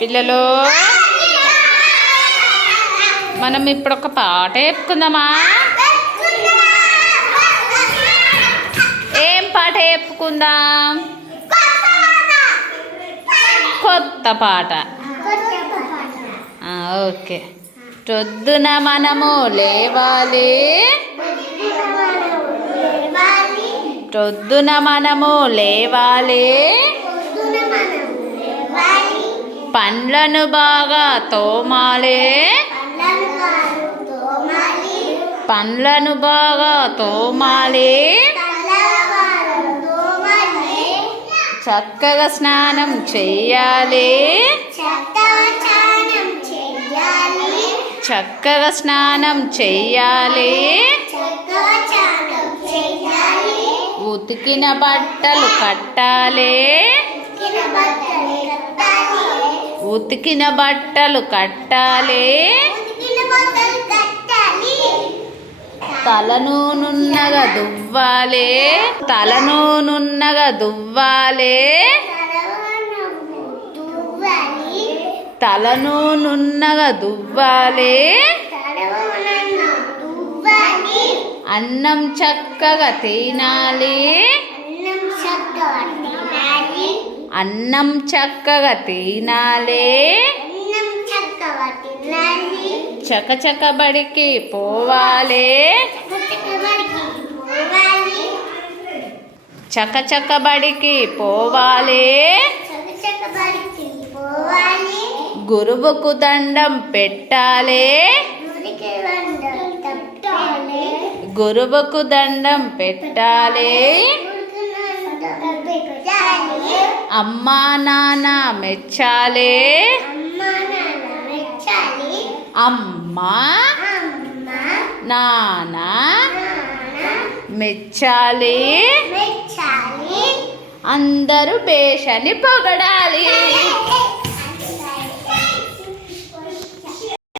పిల్లలు. మనం ఇప్పుడు ఒక పాట చెప్పుకుందామా? ఏం పాట చెప్పుకుందాం? కొత్త పాట. ఓకే. ప్రొద్దున మనము లేవాలి. ప్రొద్దున మనము లేవాలి. పండ్లను బాగా తోమాలి. పండ్లను బాగా తోమాలి. చక్కగా స్నానం చెయ్యాలి. చక్కగా స్నానం చెయ్యాలి. ఉతికిన బట్టలు కట్టాలి. ఉతికిన బట్టలు కట్టాలి. తలను నున్నగా దువ్వాలి. తలను నున్నగా దువ్వాలి. తలను నున్నగా దువ్వాలి. అన్నం చక్కగా తినాలి. అన్నం చక్కగా తినాలి. చకచక బడికి పోవాలి. చకచక బడికి పోవాలి. గురువుకు దండం పెట్టాలి. గురువుకు దండం పెట్టాలి. అమ్మా నాన్న మెచ్చాలి. అమ్మా నాన్న మెచ్చాలి. అందరూ పేషని పొగడాలి.